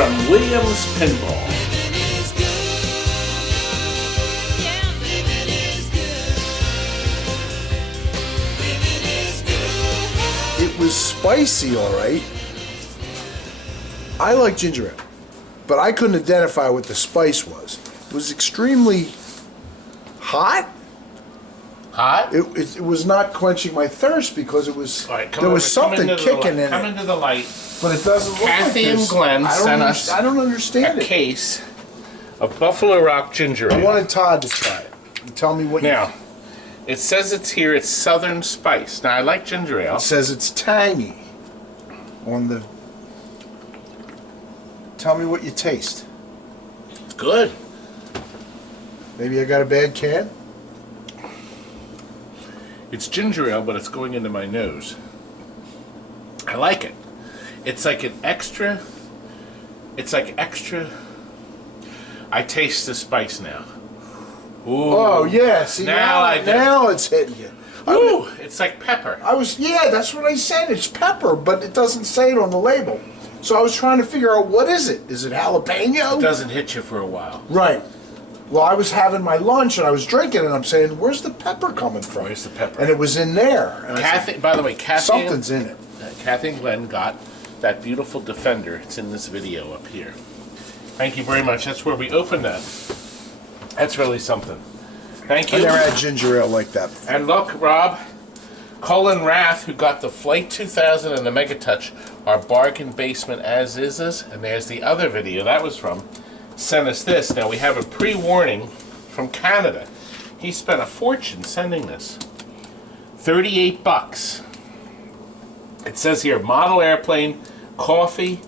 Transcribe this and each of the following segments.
from Williams Pinball. It was spicy, all right. I like ginger ale, but I couldn't identify what the spice was. It was extremely hot. Hot? It was not quenching my thirst because it was there was something kicking in it. Come into the light. But it doesn't look Kathy like and this. Glenn sent us I don't understand a it. case of Buffalo Rock ginger ale. I wanted Todd to try it. And tell me what Now, it says it's here, it's Southern Spice. Now, I like ginger ale. it says it's tangy on the... Tell me what you taste. It's good. Maybe I got a bad can? It's ginger ale, but it's going into my nose. I like it. It's like an extra... It's like extra... I taste the spice now. Ooh. Oh, yeah. See, now it's hitting you. Ooh, it's like pepper. That's what I said. It's pepper, but it doesn't say it on the label. So I was trying to figure out, what is it? Is it jalapeno? It doesn't hit you for a while. Right. Well, I was having my lunch and I was drinking and I'm saying, where's the pepper coming from? Where's the pepper? And it was in there. And Kathy, by the way, Kathy... Something's in it. Kathy and Glenn got that beautiful Defender. It's in this video up here. Thank you very much. That's where we opened that. That's really something. Thank you. I never had ginger ale like that before. And look, Rob, Colin Rath, who got the Flight 2000 and the Mega Touch, our bargain basement as is, and there's the other video that was from, sent us this. Now we have a pre-warning from Canada. He spent a fortune sending this. $38. It says here, model airplane, coffee,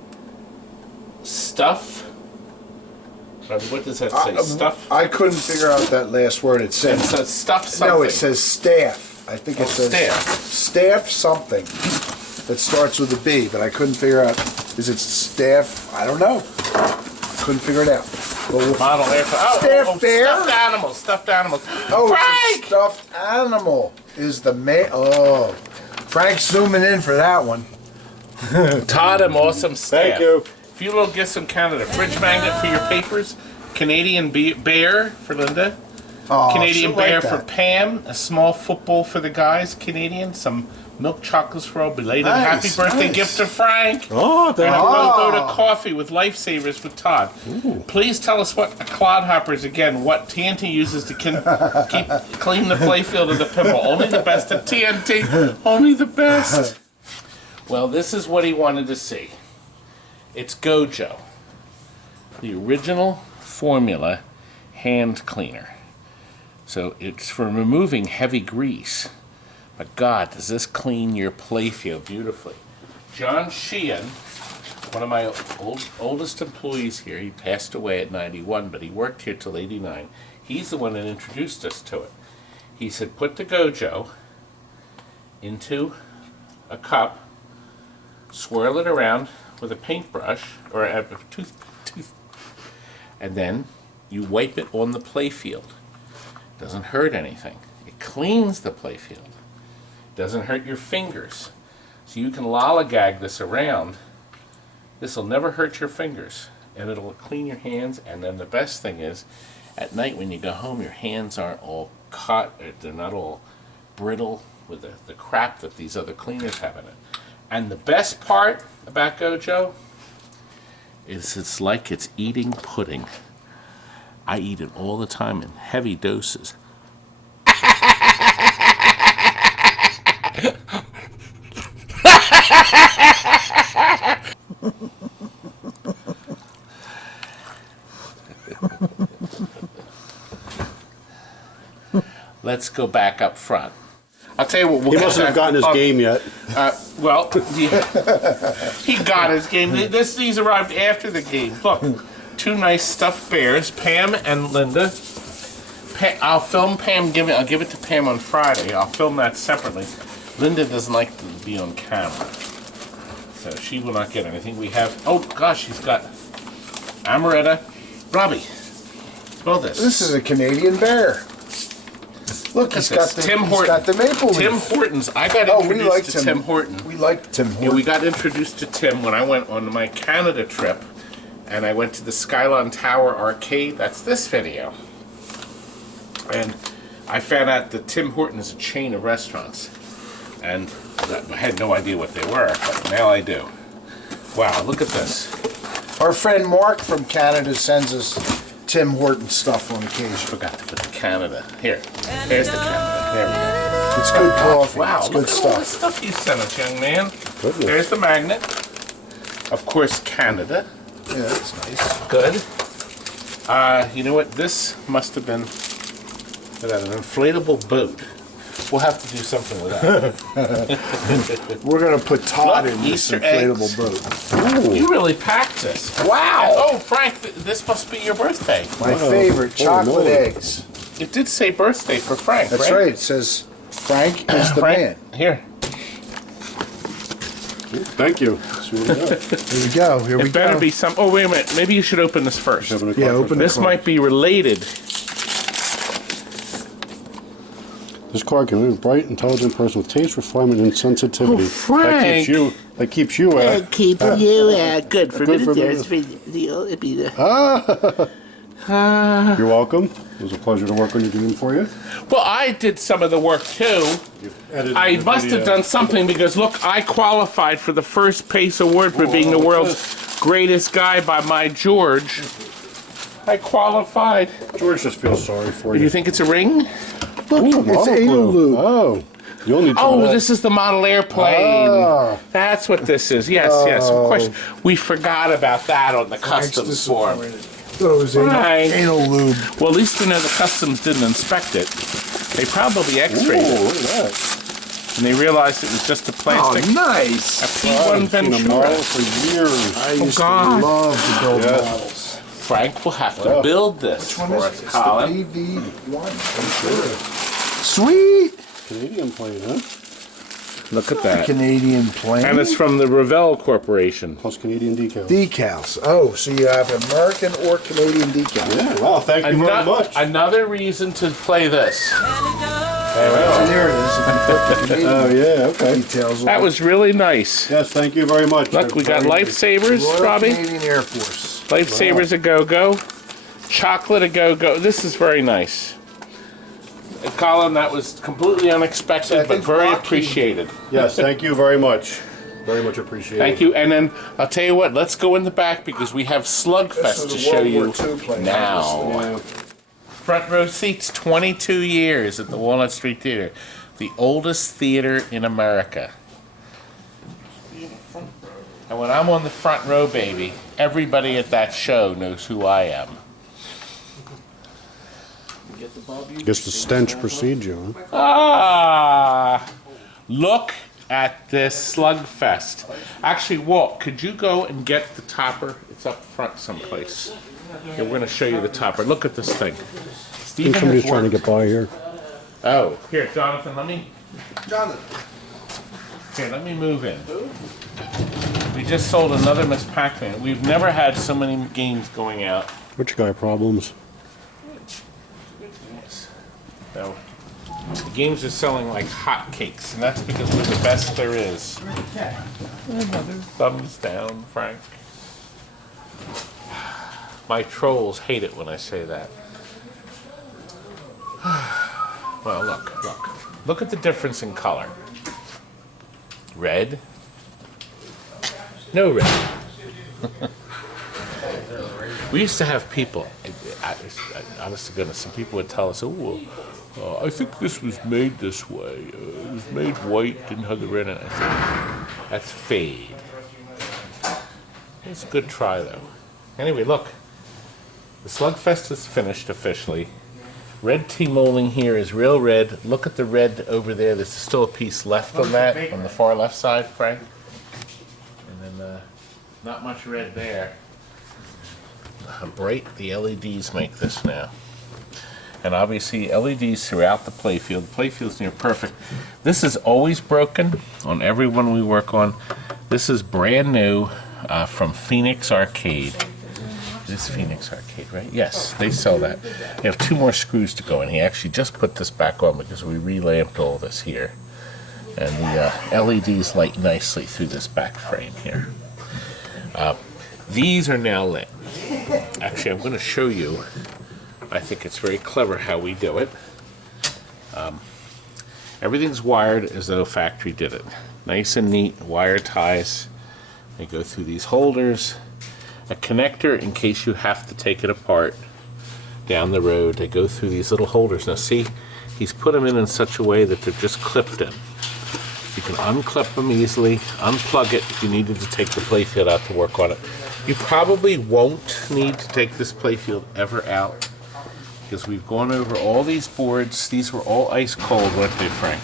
stuff. What does that say? Stuff? I couldn't figure out that last word. It says... It says stuff something. No, it says staff. I think it says... Staff something. That starts with a B, but I couldn't figure out... Is it staff? I don't know. Couldn't figure it out. Well, model airplane. Staff bear? Stuffed animals. Stuffed animals. Oh, Frank! it's a stuffed animal. Is the Oh. Frank's zooming in for that one. Todd, I'm awesome staff. Thank you. A few little gifts from Canada. Fridge magnet for your papers. Canadian bear for Linda. Oh, Canadian bear like for Pam. A small football for the guys. Canadian. Some milk chocolates for all. Belated happy birthday gift to Frank. Oh, And a go to coffee with Lifesavers with Todd. Ooh. Please tell us what a clodhopper is again. What TNT uses to keep clean the playfield of the pinball. Only the best at TNT. Only the best. Well, this is what he wanted to see. It's Gojo, the original formula hand cleaner. So it's for removing heavy grease. But God, does this clean your playfield beautifully. John Sheehan, one of my oldest employees here, he passed away at 91, but he worked here till 89. He's the one that introduced us to it. He said, put the Gojo into a cup, swirl it around with a paintbrush or a tooth, and then you wipe it on the playfield. Doesn't hurt anything. It cleans the playfield. Doesn't hurt your fingers. So you can lollygag this around. This will never hurt your fingers, and it'll clean your hands. And then the best thing is, at night when you go home, your hands aren't all cut. They're not all brittle with the crap that these other cleaners have in it. And the best part about Gojo is it's like it's eating pudding. I eat it all the time in heavy doses. Let's go back up front. I'll tell you what. He mustn't have gotten his game yet. Well, he got his game. These arrived after the game. Look, two nice stuffed bears, Pam and Linda. I'll film Pam. I'll give it to Pam on Friday. I'll film that separately. Linda doesn't like to be on camera, so she will not get anything. We have. Oh gosh, she's got Amaretta. Robbie, smell this. This is a Canadian bear. Look, he's got the maple leaf. Tim Hortons. I got introduced to Tim Horton. We liked Tim Horton. Yeah, we got introduced to Tim when I went on my Canada trip, and I went to the Skylon Tower Arcade. That's this video. And I found out that Tim Hortons is a chain of restaurants. And I had no idea what they were, but now I do. Wow, look at this. Our friend Mark from Canada sends us Tim Hortons stuff on occasion. Forgot to put the Canada. Here. There's the Canada. There we go. It's good coffee. Wow, it's look good at all the stuff. stuff you sent us, young man. Goodness. There's the magnet. Of course, Canada. Yeah, that's nice. Good. You know what? This must have been an inflatable boat. We'll have to do something with that. We're gonna put Todd Look, in this Easter inflatable eggs. boat. You really packed this. Wow! Oh, Frank, this must be your birthday. My favorite, chocolate no. eggs. It did say birthday for Frank, That's right. It says Frank is the man. Here. Thank you. See what we got. Here we go. Here we It better go. be some. Oh, wait a minute. Maybe you should open this first. Having a Yeah, conference. open This card. might be related. This card can live a bright, intelligent person with taste, refinement, and sensitivity. Oh, Frank. That keeps you Keep you good for Good for minutes. You're welcome. It was a pleasure to work on your game for you. Well, I did some of the work too. I must have done something because look, I qualified for the first PACE award for being the world's greatest guy by my George. I qualified. George just feels sorry for Do you. you think it's a ring? Look, it's Model anal glue. lube. Oh, you'll need some Oh, of that. this is the model airplane. Ah. That's what this is. Yes, yes. Of course, we forgot about that on the customs form. Thought it was Right. anal lube. Well, at least we know the customs didn't inspect it. They probably Ooh, x-rayed it, look at that. and they realized it was just a Oh, plastic. nice. A I've P1 seen a model Ventura. for years. I used God. to love to build Yes. models. Frank will have to build this Which one for is us, it? It's Colin. the PV1. Sweet. Canadian plane, huh? Look at that. Canadian plane. And it's from the Revell Corporation. Plus Canadian decals. Decals. Oh, so you have American or Canadian decals. Yeah, well, thank you very much. Another reason to play this. So there it is. If you put the Canadian Oh, yeah, okay. details. That was really nice. Yes, thank you very much. Look, we got lifesavers, Royal Robbie. Canadian Air Force. Lifesavers a go-go. Chocolate a go-go. This is very nice. Colin, that was completely unexpected, but very appreciated. Yes, thank you very much. Very much appreciated. Thank you. And then I'll tell you what, let's go in the back because we have This Slugfest was to a show World you War II plane, now. Yeah. Front row seats, 22 years at the Walnut Street Theater, the oldest theater in America. And when I'm on the front row, baby, everybody at that show knows who I am. Guess the stench precedes you, huh? Ah! Look at this Slugfest. Actually, Walt, could you go and get the topper? It's up front someplace. Here, we're going to show you the topper. Look at this thing. I Stephen think somebody's has trying to worked- get by here. Oh, here, Jonathan, let me move in. We just sold another Miss Pac-Man. We've never had so many games going out. Rich guy problems. So, the games are selling like hotcakes, and that's because we're the best there is. Another thumbs down, Frank. My trolls hate it when I say that. Well, look. Look at the difference in color. Red. No red. We used to have people, honest to goodness, some people would tell us, oh, I think this was made this way. It was made white, didn't have the red in it. I said, that's fade. It's a good try, though. Anyway, look. The Slugfest is finished officially. Red tea molding here is real red. Look at the red over there. There's still a piece left on that, on the far left side, Frank. And then not much red there. How bright the LEDs make this now. And obviously LEDs throughout the playfield. The playfield's near perfect. This is always broken on every one we work on. This is brand new from Phoenix Arcade. This is Phoenix Arcade, right? Yes, they sell that. They have 2 more screws to go in. He actually just put this back on because we relamped all this here. And the LEDs light nicely through this back frame here. These are now lit. Actually, I'm going to show you. I think it's very clever how we do it. Everything's wired as though factory did it. Nice and neat, wire ties. They go through these holders. A connector in case you have to take it apart down the road. They go through these little holders. Now see, he's put them in such a way that they're just clipped in. You can unclip them easily, unplug it if you needed to take the playfield out to work on it. You probably won't need to take this playfield ever out because we've gone over all these boards. These were all ice cold, weren't they, Frank?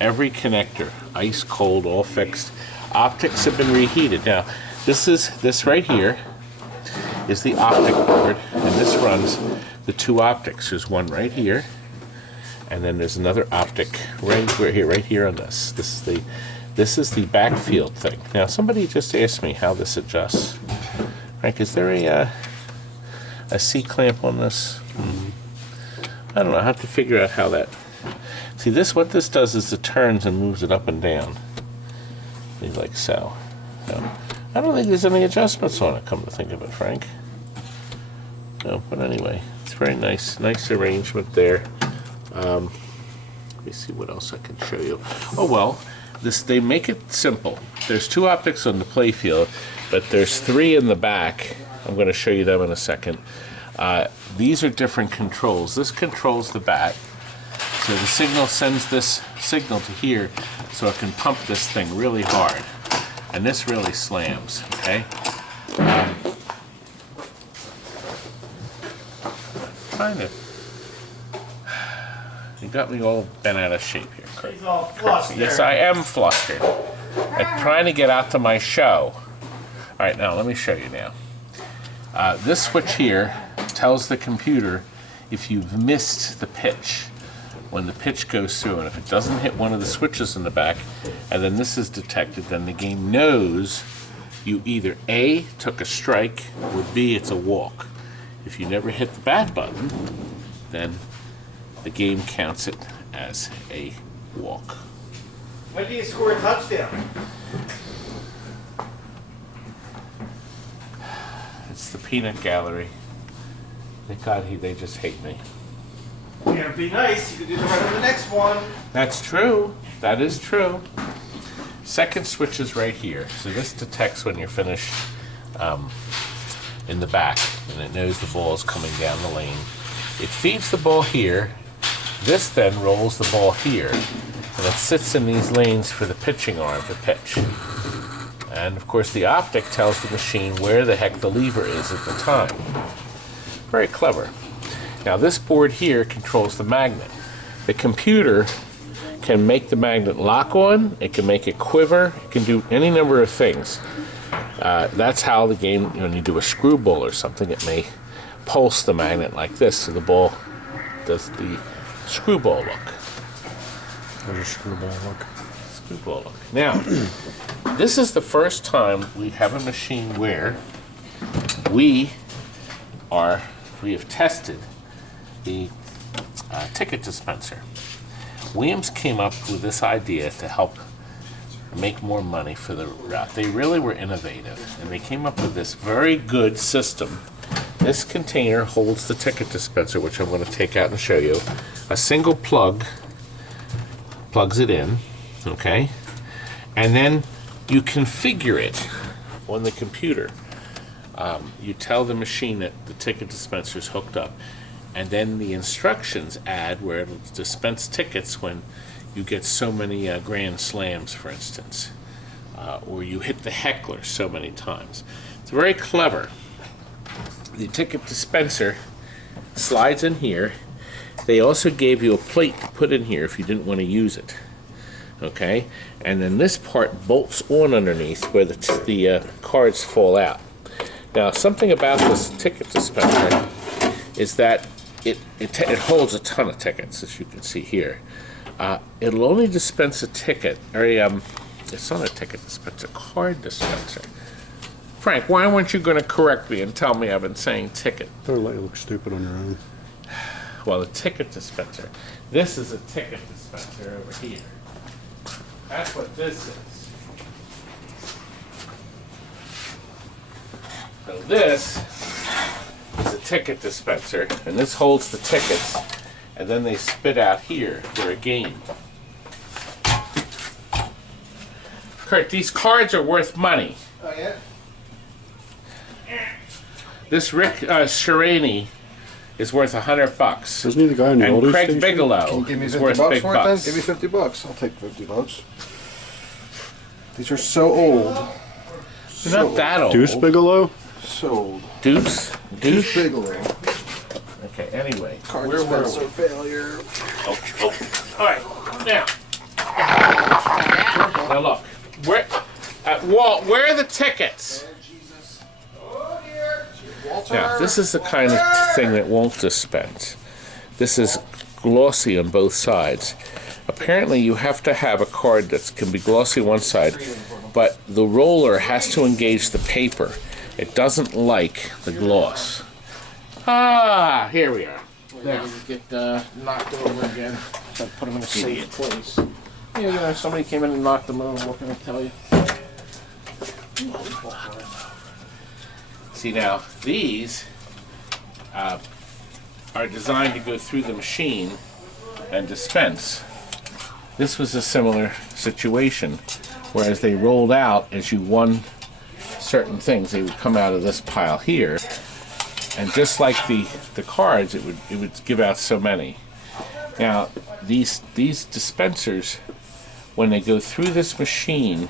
Every connector, ice cold, all fixed. Optics have been reheated. Now, this right here is the optic board, and this runs the two optics. There's one right here, and then there's another optic right here on this. This is the backfield thing. Now, somebody just asked me how this adjusts. Frank, is there a C-clamp on this? I don't know. I have to figure out how that. See, what this does is it turns and moves it up and down, like so. I don't think there's any adjustments on it. Come to think of it, Frank. No, but anyway, it's very nice arrangement there. Let me see what else I can show you. Oh well, they make it simple. There's two optics on the playfield, but there's three in the back. I'm going to show you them in a second. These are different controls. This controls the bat. So the signal sends this signal to here so it can pump this thing really hard. And this really slams, okay? You got me all bent out of shape here, Kurt. He's all flustered. Yes, I am flustered. I'm trying to get out to my show. All right, now let me show you now. This switch here tells the computer if you've missed the pitch when the pitch goes through, and if it doesn't hit one of the switches in the back, and then this is detected, then the game knows you either A, took a strike, or B, it's a walk. If you never hit the bat button, then the game counts it as a walk. When do you score a touchdown? It's the peanut gallery. Thank God they just hate me. Yeah, be nice. You can do the right on the next one. That's true. That is true. Second switch is right here. So this detects when you're finished in the back, and it knows the ball is coming down the lane. It feeds the ball here. This then rolls the ball here, and it sits in these lanes for the pitching arm to pitch. And of course the optic tells the machine where the heck the lever is at the time. Very clever. Now this board here controls the magnet. The computer can make the magnet lock on, it can make it quiver, it can do any number of things. That's how the game, when you do a screwball or something, it may pulse the magnet like this, so the ball does the screwball look. There's a screwball look. Screwball look. Now, this is the first time we have a machine where we have tested the ticket dispenser. Williams came up with this idea to help make more money for the route. They really were innovative, and they came up with this very good system. This container holds the ticket dispenser, which I'm going to take out and show you. A single plug plugs it in, okay? And then you configure it on the computer. You tell the machine that the ticket dispenser is hooked up, and then the instructions add where it'll dispense tickets when you get so many grand slams, for instance, or you hit the heckler so many times. It's very clever. The ticket dispenser slides in here. They also gave you a plate to put in here if you didn't want to use it. Okay, and then this part bolts on underneath where the cards fall out. Now, something about this ticket dispenser is that it holds a ton of tickets, as you can see here. It'll only dispense a ticket, or it's not a ticket dispenser, card dispenser. Frank, why weren't you going to correct me and tell me I've been saying ticket? They'll let you look stupid on your own. Well, a ticket dispenser. This is a ticket dispenser over here. That's what this is. So this is a ticket dispenser, and this holds the tickets, and then they spit out here for a game. Kurt, these cards are worth money. Oh, yeah? This Rick Sharani is worth $100. Isn't he the guy in the And oldies Craig station? Bigelow Can you give me is 50 worth bucks big for it then? bucks. Give me 50 bucks. I'll take 50 bucks. These are so old. They're not that old. Deuce Bigelow? So old. Deuce? Deuce Bigelow. Okay, anyway. Card Where were dispenser we? failure. All right, now look, Walt, where are the tickets? Now, this is the kind of thing that won't dispense. This is glossy on both sides. Apparently, you have to have a card that can be glossy on one side, but the roller has to engage the paper. It doesn't like the gloss. Ah, here we are. Now get knocked over again. So I put them in a safe place. Yeah, you know, somebody came in and knocked them over. What can I tell you? See now, these are designed to go through the machine and dispense. This was a similar situation, whereas they rolled out as you won certain things. They would come out of this pile here, and just like the cards, it would give out so many. Now, these dispensers, when they go through this machine,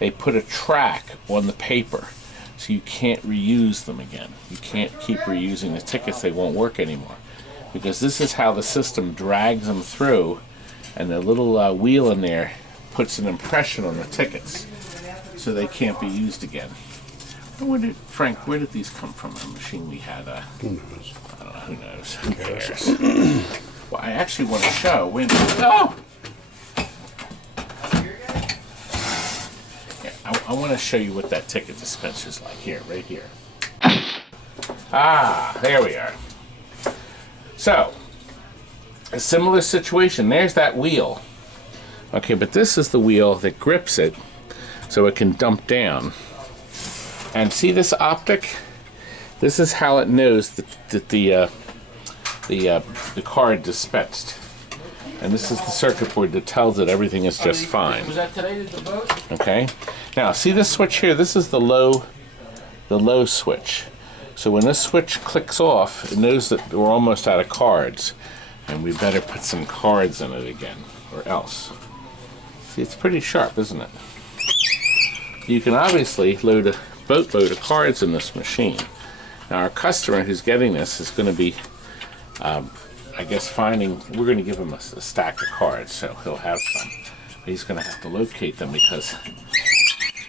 they put a track on the paper, so you can't reuse them again. You can't keep reusing the tickets; they won't work anymore, because this is how the system drags them through, and the little wheel in there puts an impression on the tickets, so they can't be used again. Frank, where did these come from? A machine we had. Who knows? I don't know. Who knows? Who cares? Well, I actually want to show when. Oh! Yeah, I want to show you what that ticket dispenser is like. Here, right here. Ah, there we are. So, a similar situation. There's that wheel. Okay, but this is the wheel that grips it so it can dump down. And see this optic? This is how it knows that the card dispensed. And this is the circuit board that tells it everything is just fine. Was that today, the vote? Okay? Now, see this switch here? This is the low switch. So when this switch clicks off, it knows that we're almost out of cards. And we better put some cards in it again, or else. See, it's pretty sharp, isn't it? You can obviously load a boatload of cards in this machine. Now, our customer who's getting this is going to be, I guess, we're going to give him a stack of cards, so he'll have some. But he's going to have to locate them because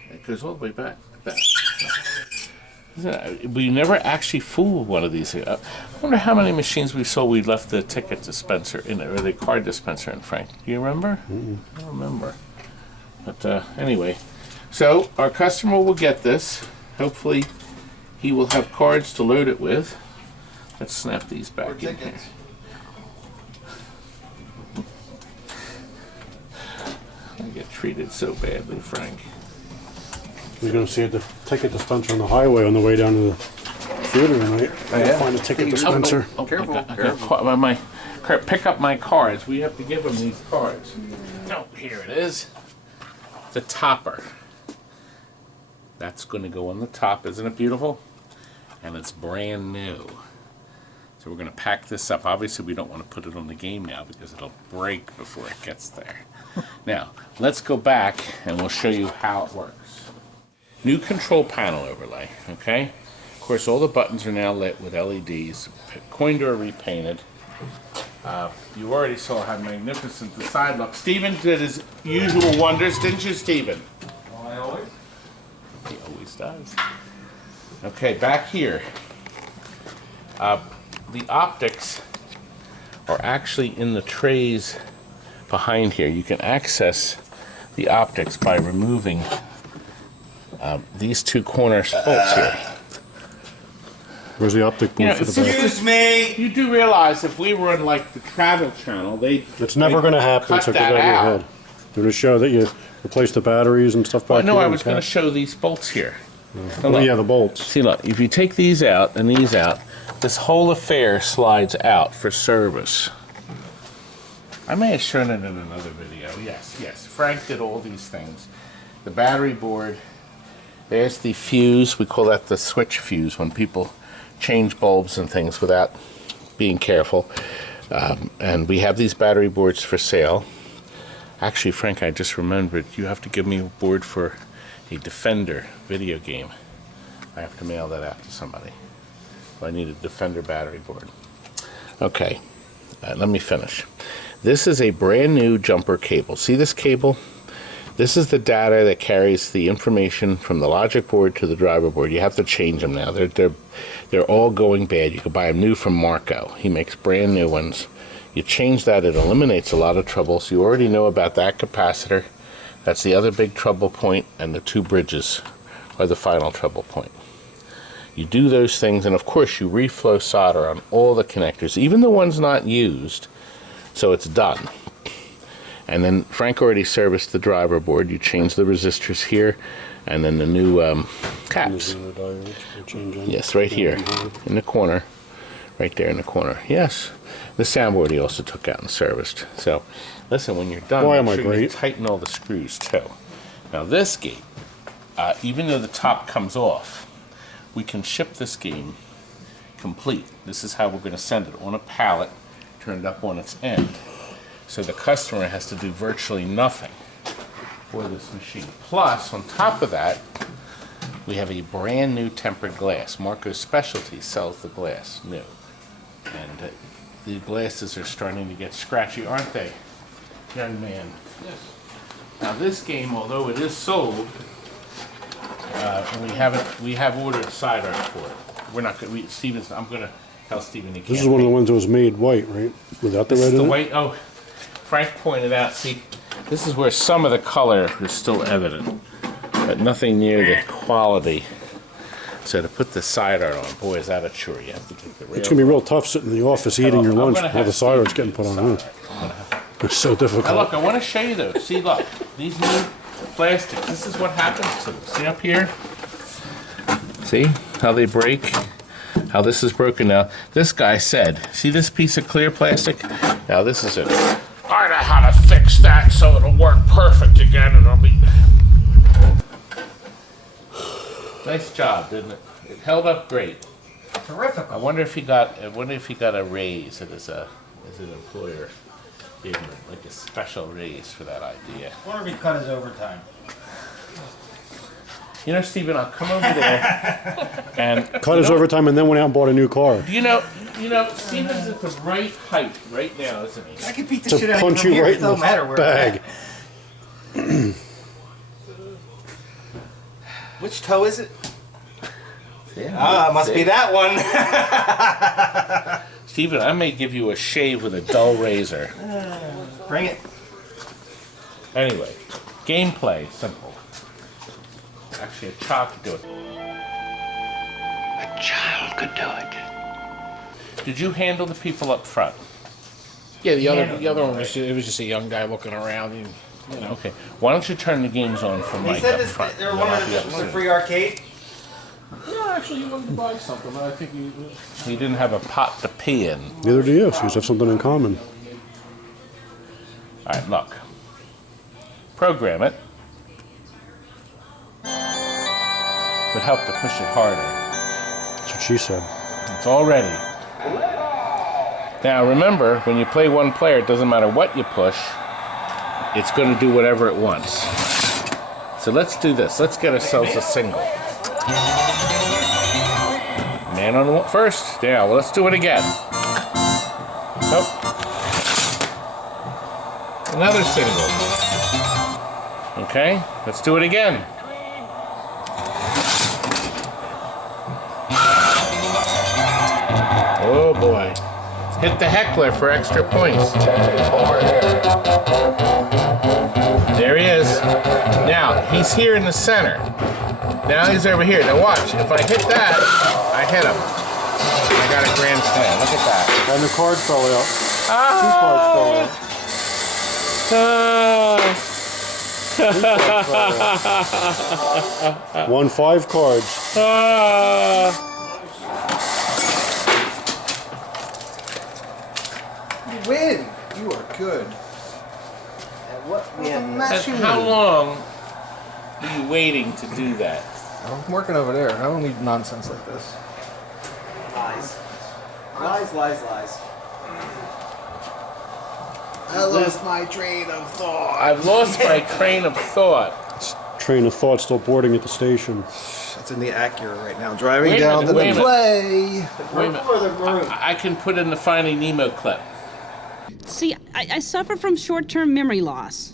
it goes all the way back. We never actually fooled one of these. I wonder how many machines we sold we left the ticket dispenser in, or the card dispenser in, Frank. Do you remember? I don't remember. But anyway, so our customer will get this. Hopefully he will have cards to load it with. Let's snap these back in here. I get treated so badly, Frank. We're going to see the ticket dispenser on the highway on the way down to the theater tonight. yeah? Find a ticket dispenser. Careful, I got pick up my cards. We have to give them these cards. No, here it is. The topper. That's going to go on the top. Isn't it beautiful? And it's brand new. So we're going to pack this up. Obviously, we don't want to put it on the game now because it'll break before it gets there. Now, let's go back and we'll show you how it works. New control panel overlay, okay? Of course, all the buttons are now lit with LEDs. Coin door repainted. You already saw how magnificent the side looks. Steven did his usual wonders, didn't you, Steven? I always. He always does. Okay, back here. The optics are actually in the trays behind here. You can access the optics by removing these two corner bolts here. Where's the optic board for the back? Excuse me! You do realize if we were in like the Travel Channel, It's never going to happen, so get out of your head. They're going to show that you replace the batteries and stuff back No, here I and was going to cap. show these bolts here. Oh, yeah, the bolts. See, look, if you take these out and these out, this whole affair slides out for service. I may have shown it in another video. Yes, yes. Frank did all these things. The battery board, there's the fuse. We call that the switch fuse when people change bulbs and things without being careful. And we have these battery boards for sale. Actually, Frank, I just remembered, you have to give me a board for a Defender video game. I have to mail that out to somebody. I need a Defender battery board. Okay, let me finish. This is a brand new jumper cable. See this cable? This is the data that carries the information from the logic board to the driver board. You have to change them now. They're all going bad. You can buy them new from Marco. He makes brand new ones. You change that, it eliminates a lot of trouble. So you already know about that capacitor. That's the other big trouble point, and the two bridges are the final trouble point. You do those things, and of course you reflow solder on all the connectors, even the ones not used, so it's done. And then Frank already serviced the driver board. You change the resistors here, and then the new caps. Yes, right here in the corner, right there in the corner. Yes, the soundboard he also took out and serviced. So, listen, when you're done, make sure you tighten all the screws too. Now this gate, even though the top comes off, we can ship this game complete. This is how we're going to send it, on a pallet, turned up on its end. So the customer has to do virtually nothing for this machine. Plus, on top of that, we have a brand new tempered glass. Marco's Specialty sells the glass new. And the glasses are starting to get scratchy, aren't they, young man? Yes. Now this game, although it is sold, we have ordered side art for it. We're not going to, I'm going to tell Steven he can't. This is one of the ones that was made white, right? Without the red in it? The white, oh, Frank pointed out, see, this is where some of the color is still evident, but nothing near the quality. So to put the side art on, boy, is that a chore. You have to take the rail. It's going to be real tough sitting in the office eating your lunch while the side art's getting put on. It's so difficult. Now look, I want to show you those. See, look, these new plastics, this is what happens to them. See up here? See how they break? How this is broken now. This guy said, see this piece of clear plastic? Now this is it. I know how to fix that so it'll work perfect again and it'll be... Nice job, didn't it? It held up great. Terrific. I wonder if he got a raise as an employer. Gave him like a special raise for that idea. I wonder if he cut his overtime. You know, Steven, I'll come over there and cut his overtime and then went out and bought a new car. You know, Steven's at the right height right now, isn't he? I could beat the shit out of punch him you here. right It don't in matter the where. bag. Which toe is it? Yeah, Must be that one. Steven, I may give you a shave with a dull razor. Bring it. Anyway, gameplay, simple. Actually, a child could do it. A child could do it. Did you handle the people up front? Yeah, the other one was just a young guy looking around. And, you know. Okay. Why don't you turn the games on for He Mike said up this, front? they're Then one I'll of be the up one soon. free arcade. Yeah, actually, he wanted to buy something, but I think He didn't have a pot to pee in. Neither do you, so you have something in common. All right, look. Program it. Would help to push it harder. That's what she said. It's all ready. Now remember, when you play one player, it doesn't matter what you push, it's going to do whatever it wants. So let's do this. Let's get ourselves a single. Man on the first. Yeah, well, let's do it again. Oh. Another single. Okay, let's do it again. Oh boy. Hit the heckler for extra points. There he is. Now, he's here in the center. Now he's over here. Now watch. If I hit that, I hit him. I got a grand slam. Look at that. And the card fell out. Ah! 2 cards fell out. Won 5 cards. You win. You are good. And how long were you waiting to do that? I'm working over there. I don't need nonsense like this. Lies. Lies, lies, lies. I lost my train of thought. I've lost my train of thought. Train of thought still boarding at the station. That's in the Acura right now. Driving Wait a down minute, to wait a the minute. play. Wait a minute. I can put in the Finding Nemo clip. See, I suffer from short-term memory loss.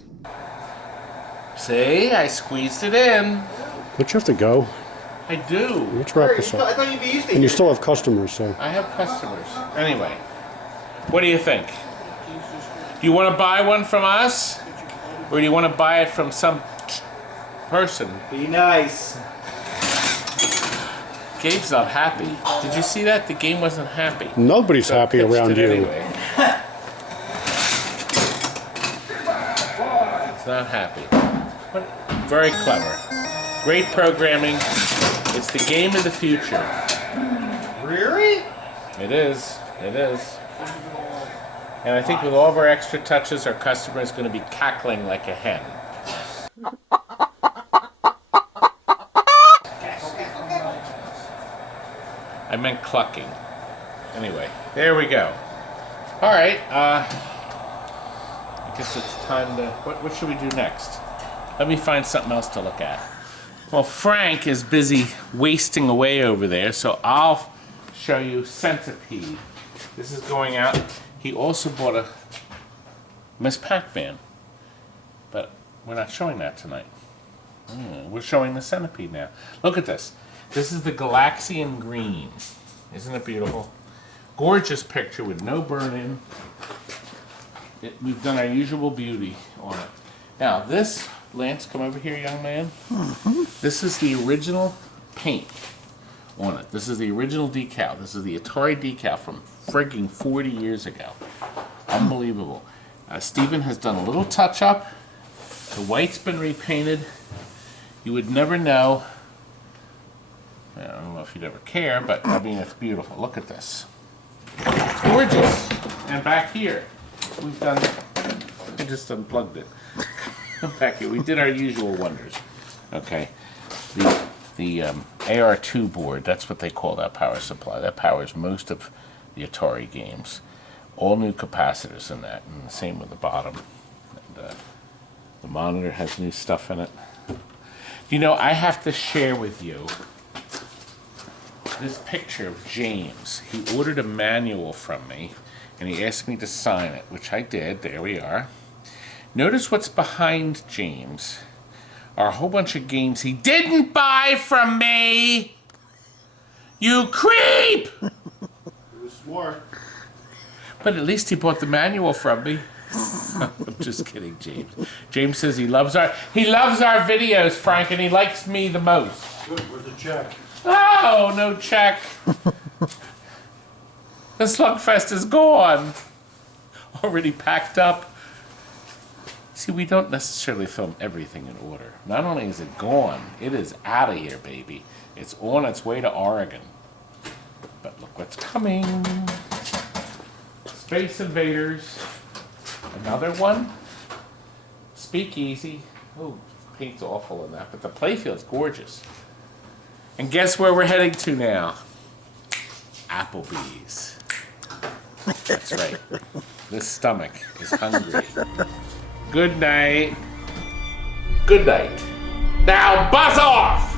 See, I squeezed it in. Don't you have to go? I do. Let's wrap this I up. thought you'd be used to And you it. still have customers, so. I have customers. Anyway, what do you think? Do you want to buy one from us? Or do you want to buy it from some person? Be nice. Gabe's not happy. Did you see that? The game wasn't happy. Nobody's So I happy pitched around it you. anyway. It's not happy. But very clever. Great programming. It's the game of the future. Really? It is. It is. And I think with all of our extra touches, our customer is going to be cackling like a hen. I meant clucking. Anyway, there we go. All right. I guess it's time to... What should we do next? Let me find something else to look at. Well, Frank is busy wasting away over there, so I'll show you Centipede. This is going out. He also bought a Miss Pac-Man, but we're not showing that tonight. We're showing the Centipede now. Look at this. This is the Galaxian Green. Isn't it beautiful? Gorgeous picture with no burn-in. We've done our usual beauty on it. Now this, Lance, come over here, young man. This is the original paint on it. This is the original decal. This is the Atari decal from frigging 40 years ago. Unbelievable. Stephen has done a little touch-up. The white's been repainted. You would never know. I don't know if you'd ever care, but I mean, it's beautiful. Look at this. It's gorgeous. And back here, we've done, I just unplugged it. Back here, we did our usual wonders. Okay. The AR2 board, that's what they call that power supply. That powers most of the Atari games. All new capacitors in that, and the same with the bottom. And, the monitor has new stuff in it. You know, I have to share with you this picture of James. He ordered a manual from me, and he asked me to sign it, which I did. There we are. Notice what's behind James are a whole bunch of games he didn't buy from me. You creep! It was smart. But at least he bought the manual from me. I'm just kidding, James. James says he loves our videos, Frank, and he likes me the most. Good, where's the check? Oh, no check. The Slugfest is gone. Already packed up. See, we don't necessarily film everything in order. Not only is it gone, it is out of here, baby. It's on its way to Oregon. But look what's coming. Space Invaders. Another one. Speakeasy. Oh, paint's awful in that, but the playfield's gorgeous. And guess where we're heading to now? Applebee's. That's right. This stomach is hungry. Good night. Good night. Now buzz off!